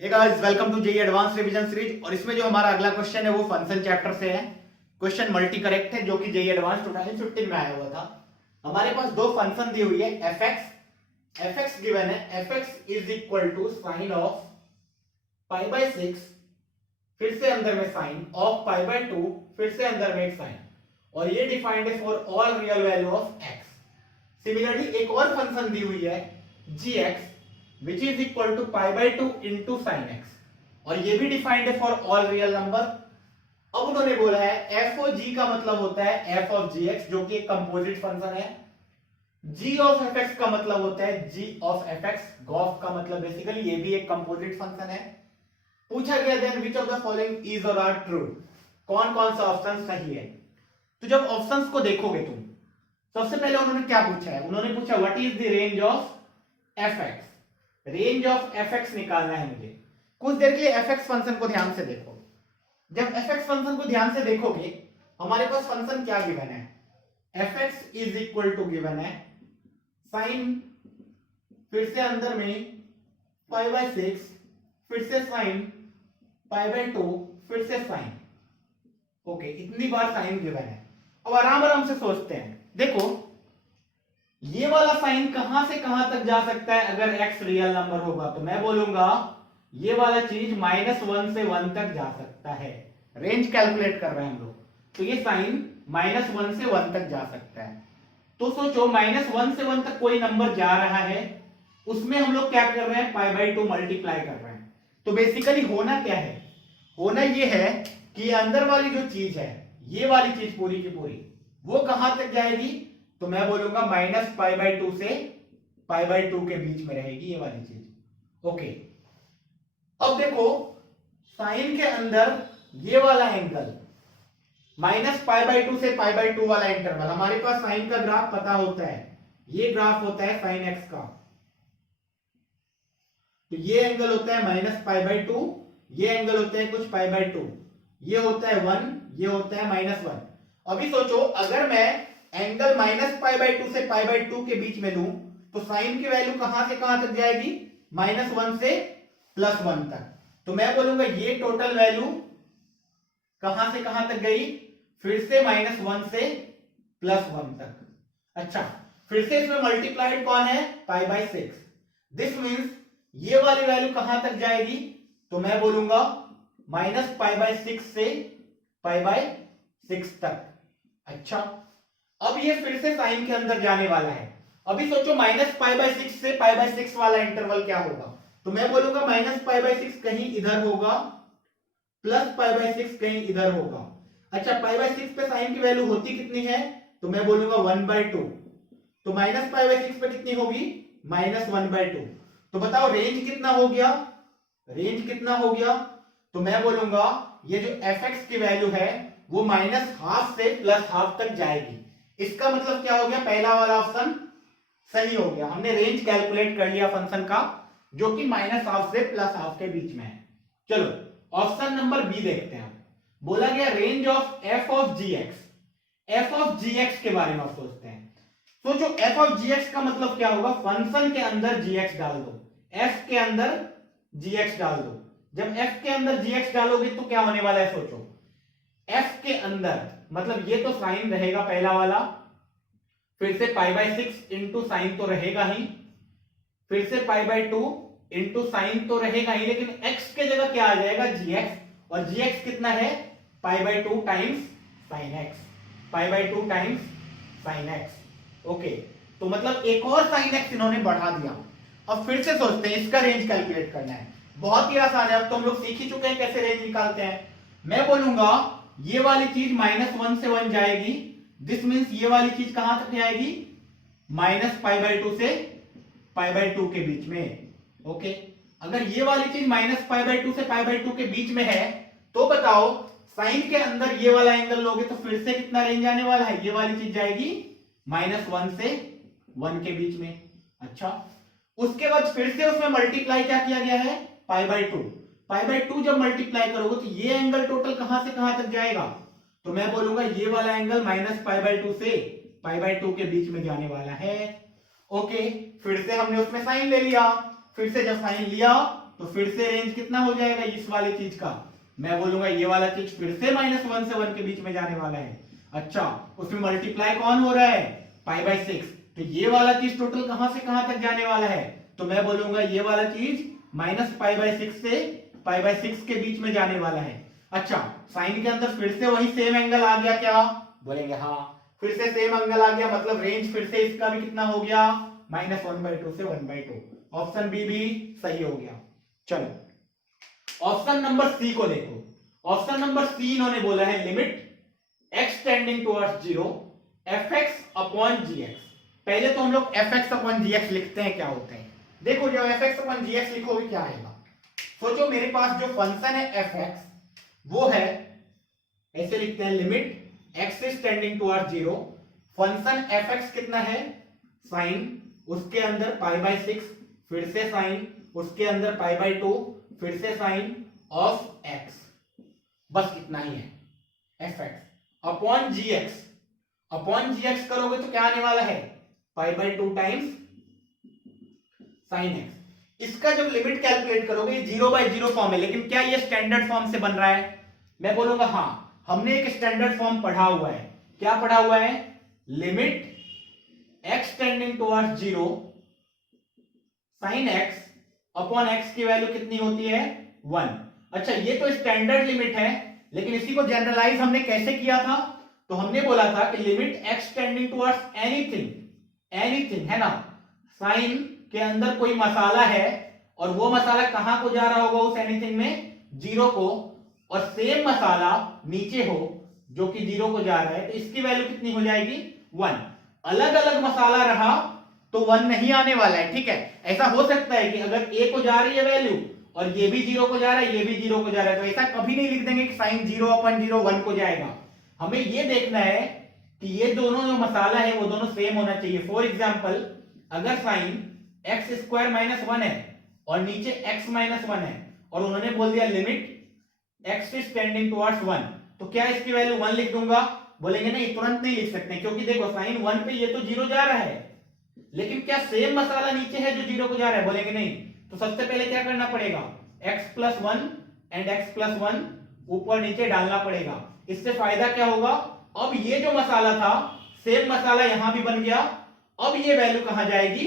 Hey guys, welcome to JEE advanced revision series. और इसमें जो हमारा अगला क्वेश्चन है वो फंक्शन चैप्टर से है। क्वेश्चन मल्टी करेक्ट है जो कि जेईई एडवांस 2015 में आया हुआ था। हमारे पास दो फंक्शन दी हुई है एफ एक्स गिवन है। F X is equal to sine of pi by 6, फिर से अंदर में साइन ऑफ पाई बाय 2, फिर से अंदर में एक साइन, और ये डिफाइंड है for all real value of x. Similarly एक और फंक्शन दी हुई है g x which is equal to pi by 2 into sine x, और ये भी डिफाइंड है फॉर ऑल रियल नंबर। अब उन्होंने बोला है एफ ऑफ जी का मतलब होता है एफ ऑफ जी एक्स, जो कि एक कंपोजिट फंक्शन है। जी ऑफ एफ एक्स का मतलब होता है जी ऑफ एफ एक्स। गॉफ का मतलब बेसिकली ये भी एक कंपोजिट फंक्शन है। पूछा गया then which of the following is or are true, कौन कौन सा ऑप्शन सही है। तो जब ऑप्शंस को देखोगे तुम, सबसे पहले उन्होंने क्या पूछा है, उन्होंने पूछा what is the range of F x. Range of F x निकालना है मुझे। कुछ देर के लिए एफ एक्स फंक्शन को ध्यान से देखो। जब एफ एक्स फंक्शन को ध्यान से देखोगे, हमारे पास फंक्शन क्या गिवन है, F X is equal to given है साइन, फिर से अंदर में पाई बाय 6, फिर से साइन पाई बाय 2, फिर से साइन। ओके, इतनी बार साइन गिवन है। अब आराम आराम से सोचते हैं। देखो ये वाला साइन कहां से कहां तक जा सकता है अगर x रियल नंबर होगा, तो मैं बोलूंगा ये वाला चीज -1 से 1 तक जा सकता है। रेंज कैलकुलेट कर रहे हैं हम लोग, तो ये साइन -1 से 1 तक जा सकता है। तो सोचो -1 से 1 तक कोई नंबर जा रहा है, उसमें हम लोग क्या कर रहे हैं, पाई बाय 2 मल्टीप्लाई कर रहे हैं। तो बेसिकली होना क्या है, होना ये है कि अंदर वाली जो चीज है, ये वाली चीज पूरी की पूरी, वो कहां तक जाएगी, तो मैं बोलूंगा -π/2 से π/2 के बीच में रहेगी ये वाली चीज। ओके, अब देखो साइन के अंदर ये वाला एंगल -π/2 से π/2 वाला इंटरवल, हमारे पास साइन का ग्राफ पता होता है, ये ग्राफ होता है साइन एक्स का। तो ये एंगल होता है -π/2, ये एंगल होता है कुछ π/2, ये होता है 1, ये होता है -1। अभी सोचो अगर मैं एंगल -π/2 से π/2 के बीच में लूं, तो साइन की वैल्यू कहां से कहां तक जाएगी, -1 से +1 तक। तो मैं बोलूंगा ये टोटल वैल्यू कहां से कहां तक गई, फिर से -1 से +1 तक। अच्छा, फिर से इसमें मल्टीप्लाइड कौन है, π/6। दिस मीन्स ये वाली वैल्यू कहां तक जाएगी, तो मैं बोलूंगा -π/6 से π/6 तक। अच्छा, अब ये फिर से साइन के अंदर जाने वाला है। अभी सोचो -π/6 से π/6 वाला इंटरवल क्या होगा, तो मैं बोलूंगा -π/6 कहीं इधर होगा, +π/6 कहीं इधर होगा। अच्छा, π/6 पे साइन की वैल्यू होती कितनी है, तो मैं बोलूंगा 1/2। तो -π/6 पे कितनी होगी, -1/2। तो बताओ रेंज कितना हो गया, रेंज कितना हो गया, तो मैं बोलूंगा ये जो f(x) की वैल्यू है वो -½ से +½ तक जाएगी। इसका मतलब क्या हो गया, पहला वाला ऑप्शन सही हो गया। हमने रेंज कैलकुलेट कर लिया फंक्शन का, जो कि -½ से +½ के बीच में है। चलो ऑप्शन नंबर बी देखते हैं। बोला गया range of F of G X. F of G X के बारे में आप सोचते हैं। सोचो एफ ऑफ जी एक्स का मतलब क्या होगा, फंक्शन के अंदर जी एक्स डाल दो, एफ के अंदर जी एक्स डाल दो। जब एफ के अंदर जी एक्स डालोगे तो क्या होने वाला है, सोचो एफ के अंदर मतलब ये तो साइन रहेगा पहला वाला, फिर से π/6 इंटू साइन तो रहेगा ही, फिर से π/2 इंटू साइन तो रहेगा ही, लेकिन x के जगह क्या आ जाएगा, gx। और gx कितना है, π/2 times sine x, π/2 times sine x। Okay, तो मतलब एक और साइन x इन्होंने बढ़ा दिया। अब फिर से सोचते हैं, इसका रेंज कैलकुलेट करना है, बहुत ही आसान है, अब तो हम लोग सीख ही चुके हैं कैसे रेंज निकालते हैं। मैं बोलूंगा ये वाली चीज -1 से 1 जाएगी। दिस मीन्स ये वाली चीज कहां तक जाएगी, -π/2 से π/2 के बीच में। ओके, अगर ये वाली चीज -π/2 से π/2 के बीच में है, तो बताओ साइन के अंदर ये वाला एंगल लोगे तो फिर से कितना रेंज आने वाला है, ये वाली चीज जाएगी -1 से 1 के बीच में। अच्छा, उसके बाद फिर से उसमें मल्टीप्लाई क्या किया गया है, π/2। π/2 जब मल्टीप्लाई करोगे तो ये एंगल टोटल कहां से कहां तक जाएगा, तो मैं बोलूंगा ये वाला एंगल -π/2 से π/2 के बीच में जाने वाला है। ओके, फिर से हमने उसमें साइन ले लिया, फिर से जब साइन लिया तो फिर से रेंज कितना हो जाएगा इस वाली चीज का, मैं बोलूंगा ये वाला चीज फिर से -1 से 1 के बीच में जाने वाला है। अच्छा, उसमें मल्टीप्लाई कौन हो रहा है, π/6, तो ये वाला चीज टोटल कहां से कहां तक जाने वाला है, तो मैं बोलूंगा ये वाला चीज -π/6 से π/6 के बीच में जाने वाला है। अच्छा, साइन के अंदर फिर से वही सेम एंगल आ गया क्या, बोलेंगे हाँ, फिर से सेम एंगल आ गया, मतलब रेंज फिर से इसका भी कितना हो गया, -1/2 से 1/2। ऑप्शन बी भी सही हो गया। चलो ऑप्शन नंबर सी को देखो। ऑप्शन नंबर सी इन्होंने बोला है limit x tending towards 0 fx upon gx। पहले तो हम लोग fx अपॉन gx लिखते हैं, क्या होते हैं देखो, जब fx अपॉन gx लिखोगे क्या आएगा, सोचो मेरे पास जो फंक्शन है fx वो है, ऐसे लिखते हैं limit x is tending towards 0, function fx कितना है साइन, उसके अंदर π/6, फिर से साइन, उसके अंदर π/2, फिर से साइन ऑफ x, बस इतना ही है fx upon gx। Upon gx करोगे तो क्या आने वाला है, π/2 टाइम्स साइन x। इसका जब लिमिट कैलकुलेट करोगे 0/0 फॉर्म है, लेकिन क्या ये स्टैंडर्ड फॉर्म से बन रहा है, मैं बोलूंगा हाँ, हमने एक स्टैंडर्ड फॉर्म पढ़ा हुआ है। क्या पढ़ा हुआ है, limit x tending towards 0 sine x upon x की वैल्यू कितनी होती है 1। अच्छा, ये तो स्टैंडर्ड लिमिट है, लेकिन इसी को जनरलाइज हमने कैसे किया था, तो हमने बोला था कि limit x tending towards anything, anything है ना, साइन के अंदर कोई मसाला है और वो मसाला कहां को जा रहा होगा उस एनीथिंग में, 0 को, और सेम मसाला नीचे हो जो कि 0 को जा रहा है, तो इसकी वैल्यू कितनी हो जाएगी 1। अलग अलग मसाला रहा तो 1 नहीं आने वाला है, ठीक है। ऐसा हो सकता है कि अगर a को जा रही है वैल्यू और ये भी 0 को जा रहा है, ये भी 0 को जा रहा है, तो ऐसा कभी नहीं लिख देंगे कि साइन 0/0 1 को जाएगा। हमें ये देखना है कि ये दोनों जो मसाला है वो दोनों सेम होना चाहिए। फॉर एग्जाम्पल, अगर साइन x² - 1 है और नीचे x - 1 है और उन्होंने बोल दिया limit x is tending towards 1, तो क्या इसकी वैल्यू 1 लिख दूंगा, बोलेंगे नहीं, तुरंत नहीं लिख सकते, क्योंकि देखो साइन 1 पे ये तो 0 जा रहा है, लेकिन क्या सेम मसाला नीचे है जो 0 को जा रहा है, बोलेंगे नहीं। तो सबसे पहले क्या करना पड़ेगा, x+1 एंड x+1 ऊपर नीचे डालना पड़ेगा। इससे फायदा क्या होगा, अब ये जो मसाला था सेम मसाला यहां भी बन गया, अब ये वैल्यू कहां जाएगी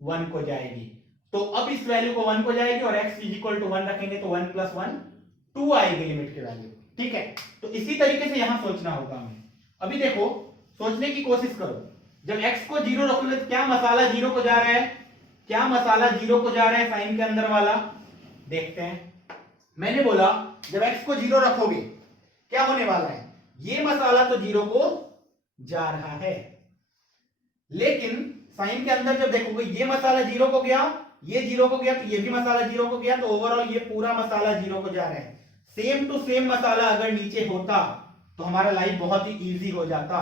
1 को जाएगी, तो अब इस वैल्यू को 1 को जाएगी और x = 1 रखेंगे तो 1 + 1 2 आएगी लिमिट की वैल्यू, ठीक है। तो इसी तरीके से यहां सोचना होगा हमें। अभी देखो, सोचने की कोशिश करो, जब x को 0 रखोगे तो क्या मसाला 0 को जा रहा है, क्या मसाला 0 को जा रहा है साइन के अंदर वाला, देखते हैं। मैंने बोला जब x को 0 रखोगे क्या होने वाला है, ये मसाला तो 0 को जा रहा है, लेकिन साइन के अंदर जब देखोगे ये मसाला 0 को गया, ये 0 को गया, तो ये भी मसाला 0 को गया, तो ओवरऑल ये पूरा मसाला 0 को जा रहा है। सेम टू सेम मसाला अगर नीचे होता तो हमारा लाइफ बहुत ही इजी हो जाता।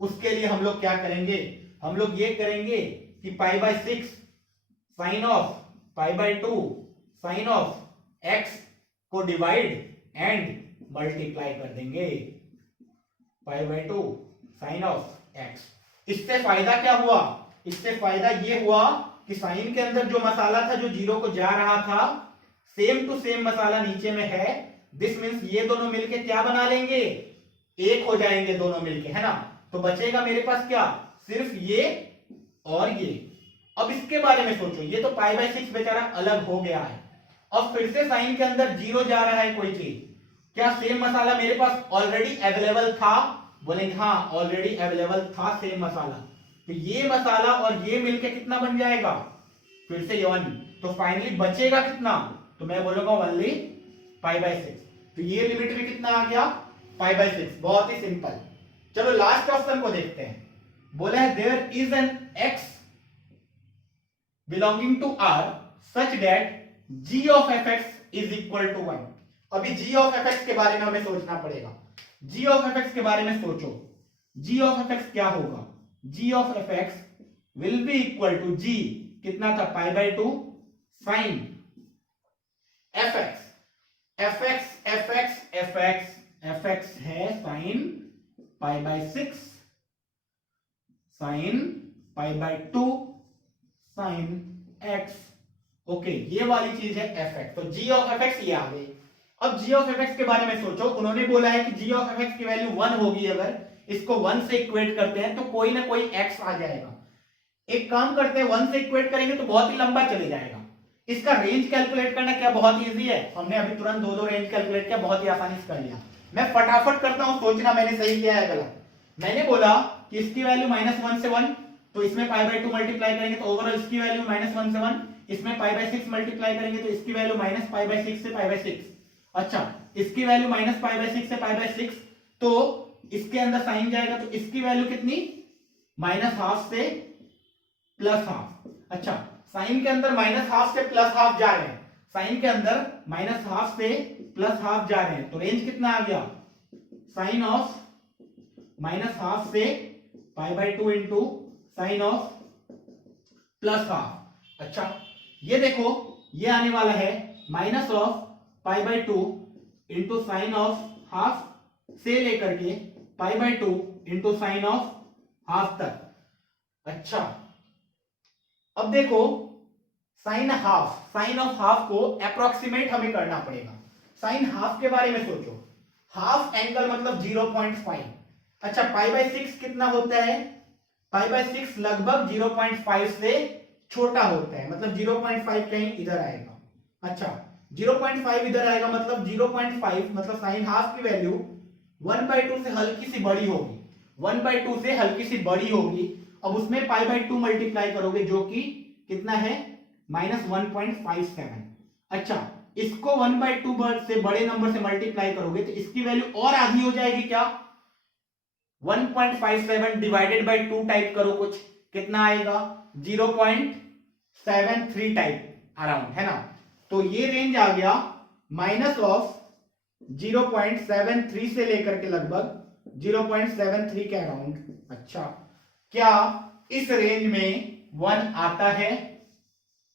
उसके लिए हम लोग क्या करेंगे, हम लोग ये करेंगे कि π/6 sine of π/2 sine of x को डिवाइड एंड मल्टीप्लाई कर देंगे, π/2 साइन ऑफ x। इससे फायदा क्या हुआ, इससे फायदा ये हुआ कि साइन के अंदर जो मसाला था जो 0 को जा रहा था, सेम टू सेम मसाला नीचे में है। दिस मींस ये दोनों मिलके क्या बना लेंगे, एक हो जाएंगे दोनों मिलके, है ना। तो बचेगा मेरे पास क्या, सिर्फ ये और ये। अब इसके बारे में सोचो, ये तो π/6 बेचारा अलग हो गया है, अब फिर से साइन के अंदर 0 जा रहा है कोई चीज, क्या सेम मसाला मेरे पास ऑलरेडी अवेलेबल था, बोलेंगे हाँ ऑलरेडी अवेलेबल था सेम मसाला, तो ये मसाला और ये मिलके कितना बन जाएगा, फिर से 1, तो फाइनली बचेगा कितना, तो मैं बोलूंगा ओनली π/6। तो ये लिमिट भी कितना आ गया π/6, बहुत ही सिंपल। चलो लास्ट ऑप्शन को देखते हैं। बोला है there is an x belonging to R such that g of fx is equal to 1। अभी g ऑफ fx के बारे में हमें सोचना पड़ेगा। g ऑफ fx के बारे में सोचो, g ऑफ fx क्या होगा, g of fx will be equal to g कितना था π/2 sine fx, fx fx fx fx है sine π/6 sine π/2 sine x okay, ये वाली चीज है एफ एक्स। तो जी ऑफ एफ एक्स ये आ गई। अब जी ऑफ एफ एक्स के बारे में सोचो, उन्होंने बोला है कि जी ऑफ एफ एक्स की वैल्यू 1 होगी, अगर इसको 1 से इक्वेट करते हैं तो कोई ना कोई एक्स आ जाएगा। एक काम करते हैं, 1 से इक्वेट करेंगे तो बहुत ही लंबा चले जाएगा। इसका रेंज कैलकुलेट करना क्या बहुत इजी है, हमने अभी तुरंत दो रेंज कैलकुलेट किया, बहुत ही आसानी से कर लिया। मैं फटाफट करता हूं, सोचना मैंने सही किया है गलत। मैंने बोला कि इसकी वैल्यू -1 से 1, तो इसमें π/2 मल्टीप्लाई करेंगे तो ओवरऑल इसकी वैल्यू -1 से 1, इसमें π/6 मल्टीप्लाई करेंगे तो इसकी वैल्यू -π/6 से π/6। अच्छा, इसकी वैल्यू -π/6 से π/6, तो इसके अंदर साइन जाएगा तो इसकी वैल्यू कितनी, -12 से +12। अच्छा, साइन के अंदर -12 से +12 जा रहे हैं, साइन के अंदर -12 से +12 जा रहे हैं, तो रेंज कितना आ गया, साइन ऑफ -12 से π/2 इंटू साइन ऑफ +12। अच्छा, ये देखो ये आने वाला है minus of π/2 into sine of half से लेकर के π/2 इंटू साइन ऑफ हाफ तक। अच्छा, अब देखो साइन ऑफ हाफ को अप्रोक्सीमेट हमें करना पड़ेगा। साइन हाफ के बारे में सोचो, हाफ एंगल मतलब 0.5। अच्छा, π/6 कितना होता है, π/6 लगभग 0.5 से छोटा होता है, मतलब 0.5 कहीं इधर आएगा। अच्छा, 0.5 इधर आएगा, मतलब 0.5 मतलब साइन हाफ की वैल्यू 1/2 से हल्की सी बड़ी होगी, 1/2 से हल्की सी बड़ी होगी। अब उसमें π/2 मल्टीप्लाई करोगे जो कि कितना है, -1.57। अच्छा, इसको 1/2 से बड़े नंबर से मल्टीप्लाई करोगे तो इसकी वैल्यू और आधी हो जाएगी, क्या 1.57 डिवाइडेड बाय 2 टाइप करो, कुछ कितना आएगा 0.73 टाइप अराउंड, है ना। तो ये रेंज आ गया माइनस ऑफ 0.73 से लेकर के लगभग 0.73 के अराउंड। अच्छा, क्या इस रेंज में 1 आता है,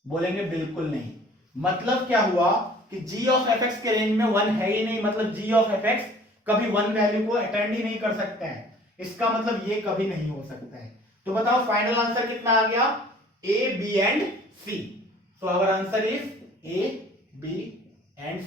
बोलेंगे बिल्कुल नहीं। मतलब क्या हुआ कि g ऑफ एफ एक्स के रेंज में 1 है ही नहीं, मतलब g ऑफ एफ एक्स कभी 1 वैल्यू को अटेंड ही नहीं कर सकता है, इसका मतलब ये कभी नहीं हो सकता है। तो बताओ फाइनल आंसर कितना आ गया, A, B and C। So our answer is A, B and C।